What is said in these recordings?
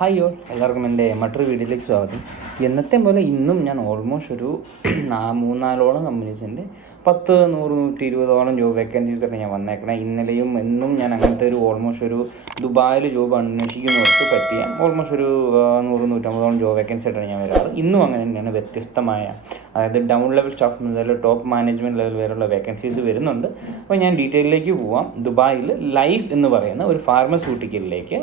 Hi all, എല്ലാവർക്കും എൻ്റെ മറ്റൊരു വീഡിയോയിലേക്ക് സ്വാഗതം. എന്നത്തെ പോലെ ഇന്നും ഞാൻ ഓൾമോസ്റ്റ് ഒരു 3-4ഓളം കമ്പനീസിൻ്റെ 10-100-120ഓളം ജോബ് വേക്കൻസീസൊക്കെ ഞാൻ വന്നേക്കണേ. ഇന്നലെയും എന്നും ഞാൻ അങ്ങനത്തെ ഒരു ഓൾമോസ്റ്റ് ഒരു ദുബായിൽ ജോബ് അന്വേഷിക്കുന്നവർക്ക് പറ്റിയ ഓൾമോസ്റ്റ് ഒരു 100-150ഓളം ജോബ് വേക്കൻസി ആയിട്ടാണ് ഞാൻ വരാറ്. ഇന്നും അങ്ങനെ തന്നെയാണ് വ്യത്യസ്തമായ, അതായത് ഡൗൺ ലെവൽ സ്റ്റാഫ് മുതൽ ടോപ്പ് മാനേജ്മെൻറ്റ് ലെവൽ വരെയുള്ള വേക്കൻസീസ് വരുന്നുണ്ട്. അപ്പോൾ ഞാൻ ഡീറ്റെയിലേക്ക് പോവാം. ദുബായിൽ ലൈഫ് എന്ന് പറയുന്ന ഒരു ഫാർമസ്യൂട്ടിക്കലിലേക്ക്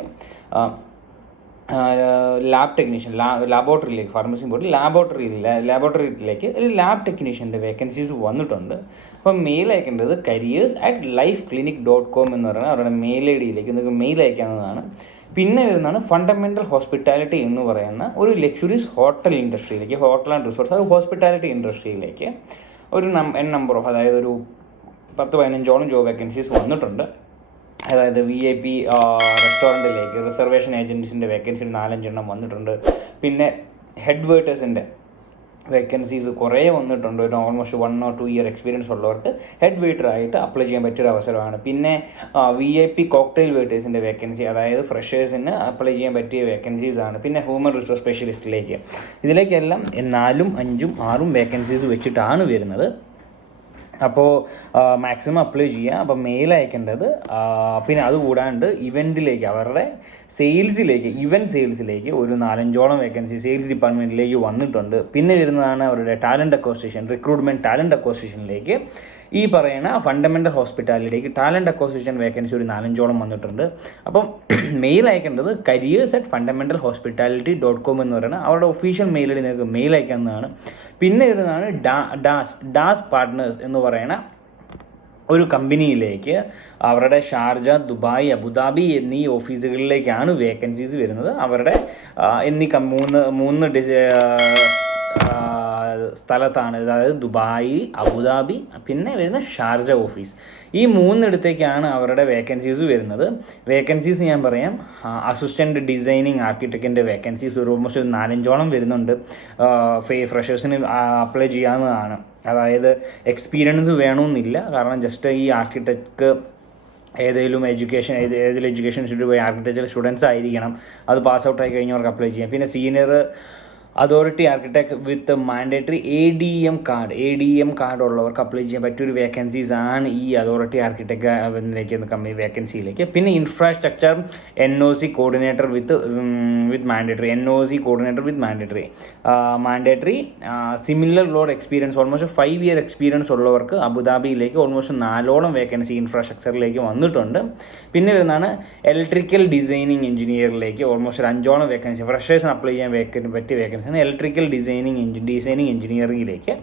ലാബ് ടെക്നീഷ്യൻ, ലാബോറട്ടറിയിലേക്ക്, ഫാർമസി പോയിട്ട് ലാബോറട്ടറിയിലേക്ക് ഒരു ലാബ് ടെക്നീഷ്യൻ്റെ വേക്കൻസീസ് വന്നിട്ടുണ്ട്. അപ്പം മെയിൽ അയക്കേണ്ടത് careers@lifeclinic.com എന്ന് പറയുന്നത് അവരുടെ മെയിൽ ഐ ഡിയിലേക്ക് നിങ്ങൾക്ക് മെയിൽ അയക്കാവുന്നതാണ്. പിന്നെ വരുന്നതാണ് ഫണ്ടമെൻ്റൽ ഹോസ്പിറ്റാലിറ്റി എന്ന് പറയുന്ന ഒരു ലക്ഷറീസ് ഹോട്ടൽ ഇൻഡസ്ട്രിയിലേക്ക്, ഹോട്ടൽ ആൻഡ് റിസോർട്ട്സ്, അത് ഹോസ്പിറ്റാലിറ്റി ഇൻഡസ്ട്രിയിലേക്ക് ഒരു നമ്പർ ഓഫ്, അതായത് ഒരു 10-15ഓളം ജോബ് വേക്കൻസീസ് വന്നിട്ടുണ്ട്. അതായത് VIP റെസ്റ്റോറൻറ്റിലേക്ക് റിസർവേഷൻ ഏജൻസീസിൻ്റെ വേക്കൻസി 4-5 വന്നിട്ടുണ്ട്. പിന്നെ ഹെഡ് വെയിറ്റേഴ്സിൻ്റെ വേക്കൻസീസ് കുറേ വന്നിട്ടുണ്ട്. ഒരു ഓൾമോസ്റ്റ് 1 or 2 ഇയർ എക്സ്പീരിയൻസ് ഉള്ളവർക്ക് ഹെഡ് വെയിറ്ററായിട്ട് അപ്ലൈ ചെയ്യാൻ പറ്റിയൊരു അവസരമാണ്. പിന്നെ VIP കോക്ടെയിൽ വെയിറ്റേഴ്സിൻ്റെ വേക്കൻസി, അതായത് ഫ്രഷേഴ്സിന് അപ്ലൈ ചെയ്യാൻ പറ്റിയ വേക്കൻസീസാണ്. പിന്നെ ഹ്യൂമൻ റിസോഴ്സ് സ്പെഷ്യലിസ്റ്റിലേക്ക്, ഇതിലേക്കെല്ലാം 4, 5, 6 വേക്കൻസീസ് വെച്ചിട്ടാണ് വരുന്നത്. അപ്പോൾ മാക്സിമം അപ്ലൈ ചെയ്യുക. അപ്പോൾ മെയിൽ അയക്കേണ്ടത്, പിന്നെ അതുകൂടാണ്ട് ഇവൻറ്റിലേക്ക്, അവരുടെ ഇവൻറ്റ് സെയിൽസിലേക്ക് ഒരു 4-5ഓളം വേക്കൻസി സെയിൽസ് ഡിപ്പാർട്ട്മെൻറ്റിലേക്ക് വന്നിട്ടുണ്ട്. പിന്നെ വരുന്നതാണ് അവരുടെ ടാലൻറ്റ് അക്വസിഷൻ, റിക്രൂട്ട്മെൻറ്റ് ടാലൻറ്റ് അക്വസിഷനിലേക്ക് ഈ പറയുന്ന ഫണ്ടമെൻ്റൽ ഹോസ്പിറ്റാലിറ്റിയിലേക്ക് ടാലൻറ്റ് അക്വസിഷൻ വേക്കൻസി ഒരു 4-5ഓളം വന്നിട്ടുണ്ട്. അപ്പം മെയിൽ അയക്കേണ്ടത് careers@fundamentalhospitality.com എന്ന് പറയുന്നത് അവരുടെ ഒഫീഷ്യൽ മെയിൽ ഐ ഡി നിങ്ങൾക്ക് മെയിൽ അയക്കാവുന്നതാണ്. പിന്നെ വരുന്നതാണ് ഡാസ് പാർട്ട്നേഴ്സ് എന്ന് പറയുന്ന ഒരു കമ്പനിയിലേക്ക്, അവരുടെ ഷാർജ, ദുബായ്, അബുദാബി എന്നീ ഓഫീസുകളിലേക്കാണ് വേക്കൻസീസ് വരുന്നത്. അവരുടെ എന്നീ മൂന്ന് സ്ഥലത്താണ്, അതായത് ദുബായ്, അബുദാബി, പിന്നെ വരുന്ന ഷാർജ ഓഫീസ്. ഈ 3 അവരുടെ വേക്കൻസീസ് വരുന്നത്. വേക്കൻസീസ് ഞാൻ പറയാം. അസിസ്റ്റൻറ്റ് ഡിസൈനിങ് ആർക്കിടെക്റ്റിൻ്റെ വേക്കൻസീസ് ഒരു ഓൾമോസ്റ്റ് 4-5ഓളം വരുന്നുണ്ട്. ഫ്രഷേഴ്സിന് അപ്ലൈ ചെയ്യാവുന്നതാണ്. അതായത് എക്സ്പീരിയൻസ് വേണമെന്നില്ല, കാരണം ജസ്റ്റ് ഈ ആർക്കിടെക്റ്റ് ഏതെങ്കിലും എഡ്യൂക്കേഷൻ ഇൻസ്റ്റിറ്റ്യൂട്ട് പോയി ആർക്കിടെക്ചർ സ്റ്റുഡൻസ് ആയിരിക്കണം. അത് പാസ് ഔട്ട് ആയി കഴിഞ്ഞവർക്ക് അപ്ലൈ ചെയ്യാം. പിന്നെ senior authority architect with mandatory ADM card ഉള്ളവർക്ക് അപ്ലൈ ചെയ്യാൻ പറ്റിയൊരു വേക്കൻസീസാണ് ഈ അതോറിറ്റി ആർക്കിടെക്ട് കമ്പനി വേക്കൻസിയിലേക്ക്. പിന്നെ infrastructure NOC coordinator with mandatory mandatory similar load experience, almost 5 year experience ഉള്ളവർക്ക് അബുദാബിയിലേക്ക് ഓൾമോസ്റ്റ് 4ഓളം വേക്കൻസി ഇൻഫ്രാസ്ട്രക്ചറിലേക്ക് വന്നിട്ടുണ്ട്. പിന്നെ വരുന്നതാണ് ഇലക്ട്രിക്കൽ ഡിസൈനിങ് എഞ്ചിനീയറിലേക്ക് ഓൾമോസ്റ്റ് 5ഓളം വേക്കൻസി ഫ്രഷേഴ്സിന് അപ്ലൈ ചെയ്യാൻ പറ്റിയ വേക്കൻസി ഇലക്ട്രിക്കൽ ഡിസൈനിങ് എഞ്ചിനീയറിംഗിലേക്ക്.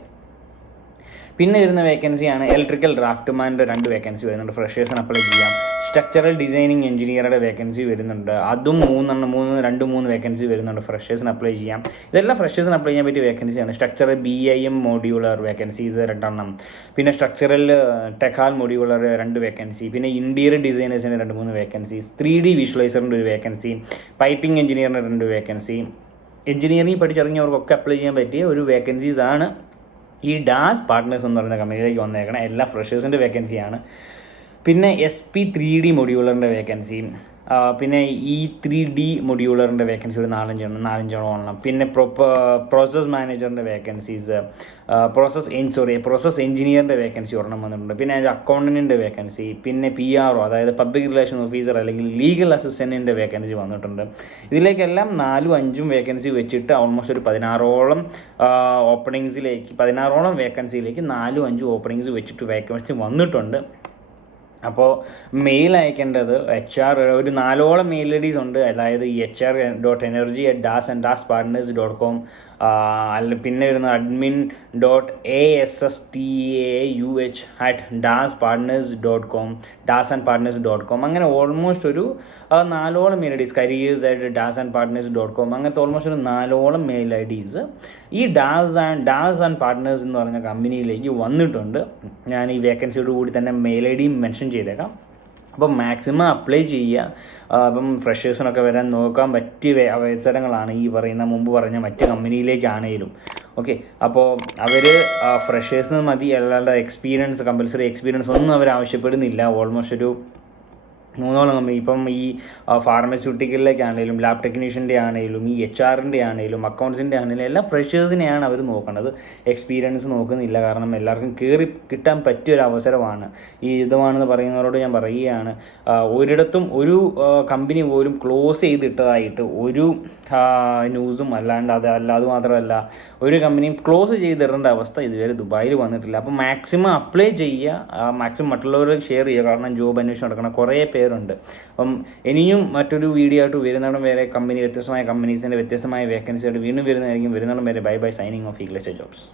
പിന്നെ വരുന്ന വേക്കൻസിയാണ് ഇലക്ട്രിക്കൽ ഡ്രാഫ്റ്റ്മാൻ്റെ 2 വേക്കൻസി വരുന്നുണ്ട്, ഫ്രഷേഴ്സിന് അപ്ലൈ ചെയ്യാം. സ്ട്രക്ചറൽ ഡിസൈനിങ് എഞ്ചിനീയറുടെ വേക്കൻസി വരുന്നുണ്ട്, അതും 2-3 വേക്കൻസി വരുന്നുണ്ട്, ഫ്രഷേഴ്സിന് അപ്ലൈ ചെയ്യാം. ഇതെല്ലാം ഫ്രഷേഴ്സിന് അപ്ലൈ ചെയ്യാൻ പറ്റിയ വേക്കൻസിയാണ്. Structural BIM modeller vacancies 2. പിന്നെ സ്ട്രക്ചറൽ ടെക്കാൽ മോഡ്യൂളർ 2 വേക്കൻസി. പിന്നെ ഇൻറ്റീരിയർ ഡിസൈനേഴ്സിന് 2-3 വേക്കൻസീസ്. 3D വിഷ്വലൈസറിൻ്റെ ഒരു വേക്കൻസി. പൈപ്പിംഗ് എഞ്ചിനീയറിന് 2 വേക്കൻസി. എഞ്ചിനീയറിംഗ് പഠിച്ചിറങ്ങിയവർക്കൊക്കെ അപ്ലൈ ചെയ്യാൻ പറ്റിയ ഒരു വേക്കൻസീസാണ് ഈ ഡാസ് പാർട്ട്നേഴ്സ് എന്ന് പറയുന്ന കമ്പനിയിലേക്ക് വന്നേക്കണം. എല്ലാ ഫ്രഷേഴ്സിൻ്റെ വേക്കൻസിയാണ്. പിന്നെ SP3D മൊഡ്യൂളറിൻ്റെ വേക്കൻസി, പിന്നെ E3D മൊഡ്യൂളറിൻ്റെ വേക്കൻസി ഒരു 4-5 പിന്നെ പ്രോസസ് മാനേജറിൻ്റെ വേക്കൻസീസ്, പ്രോസസ് എഞ്ചിനീയറിൻ്റെ വേക്കൻസി ഒരെണ്ണം വന്നിട്ടുണ്ട്. പിന്നെ അക്കൗണ്ടൻറ്റിൻ്റെ വേക്കൻസി, പിന്നെ PRO അതായത് പബ്ലിക് റിലേഷൻ ഓഫീസർ അല്ലെങ്കിൽ ലീഗൽ അസിസ്റ്റൻറ്റിൻ്റെ വേക്കൻസി വന്നിട്ടുണ്ട്. ഇതിലേക്കെല്ലാം 4-5 വേക്കൻസി വെച്ചിട്ട് ഓൾമോസ്റ്റ് ഒരു 16ഓളം വേക്കൻസിയിലേക്ക് 4-5 ഓപ്പണിങ്സ് വെച്ചിട്ട് വേക്കൻസി വന്നിട്ടുണ്ട്. അപ്പോൾ മെയിൽ അയക്കേണ്ടത് HR ഒരു 4ഓളം മെയിൽ IDs ഉണ്ട്, അതായത് HR.energy@daspartners.com, പിന്നെ വരുന്ന admin.ASSTAUH@daspartners.com അങ്ങനെ ഓൾമോസ്റ്റ് ഒരു 4ഓളം മെയിൽ IDs, careers@dasandpartners.com, അങ്ങനത്തെ ഓൾമോസ്റ്റ് ഒരു 4ഓളം മെയിൽ IDs ഈ ഡാസ് ആൻഡ് പാർട്ട്നേഴ്സ് എന്ന് പറഞ്ഞ കമ്പനിയിലേക്ക് വന്നിട്ടുണ്ട്. ഞാൻ ഈ വേക്കൻസിയോട് കൂടി തന്നെ മെയിൽ ID മെൻഷൻ ചെയ്തേക്കാം. അപ്പം മാക്സിമം അപ്ലൈ ചെയ്യുക. അപ്പം ഫ്രഷേഴ്സിനൊക്കെ വരാൻ നോക്കാൻ പറ്റിയ അവസരങ്ങളാണ് ഈ മുമ്പ് പറഞ്ഞ മറ്റ് കമ്പനിയിലേക്കാണേലും. ഓക്കെ, അപ്പോൾ അവർ ഫ്രഷേഴ്സിന് മതി, അല്ലാതെ കമ്പൽസറി എക്സ്പീരിയൻസ് ഒന്നും അവർ ആവശ്യപ്പെടുന്നില്ല. ഓൾമോസ്റ്റ് ഒരു മൂന്നോളം കമ്പനി ഇപ്പം ഈ ഫാർമസ്യൂട്ടിക്കലിലേക്കാണെങ്കിലും ലാബ് ടെക്നീഷ്യൻ്റെ ആണെങ്കിലും ഈ HR-ൻ്റെ ആണെങ്കിലും അക്കൗണ്ട്സിൻ്റെ ആണെങ്കിലും എല്ലാം ഫ്രഷേഴ്സിനെയാണ് അവർ നോക്കുന്നത്. എക്സ്പീരിയൻസ് നോക്കുന്നില്ല. കാരണം എല്ലാവർക്കും കയറി കിട്ടാൻ പറ്റിയൊരു അവസരമാണ്. ഈ യുദ്ധമാണെന്ന് പറയുന്നവരോട് ഞാൻ പറയുകയാണ്, ഒരിടത്തും ഒരു കമ്പനി പോലും ക്ലോസ് ചെയ്തിട്ടതായിട്ട് ഒരു ന്യൂസും അല്ലാണ്ട് അതുമാത്രമല്ല ഒരു കമ്പനിയും ക്ലോസ് ചെയ്തിടേണ്ട അവസ്ഥ ഇതുവരെ ദുബായിൽ വന്നിട്ടില്ല. അപ്പോൾ മാക്സിമം അപ്ലൈ ചെയ്യുക, മാക്സിമം മറ്റുള്ളവർക്ക് ഷെയർ ചെയ്യുക. കാരണം ജോബ് അന്വേഷണം നടക്കുന്ന കുറേ പേരുണ്ട്. അപ്പം ഇനിയും മറ്റൊരു വീഡിയോ ആയിട്ട് വരുന്നിടം വരെ വ്യത്യസ്തമായ കമ്പനീസിൻ്റെ വ്യത്യസ്തമായ വേക്കൻസിയായിട്ട് വീണ്ടും വരുന്നതായിരിക്കും. വരുന്നിടം വരെ bye bye, signing off English jobs.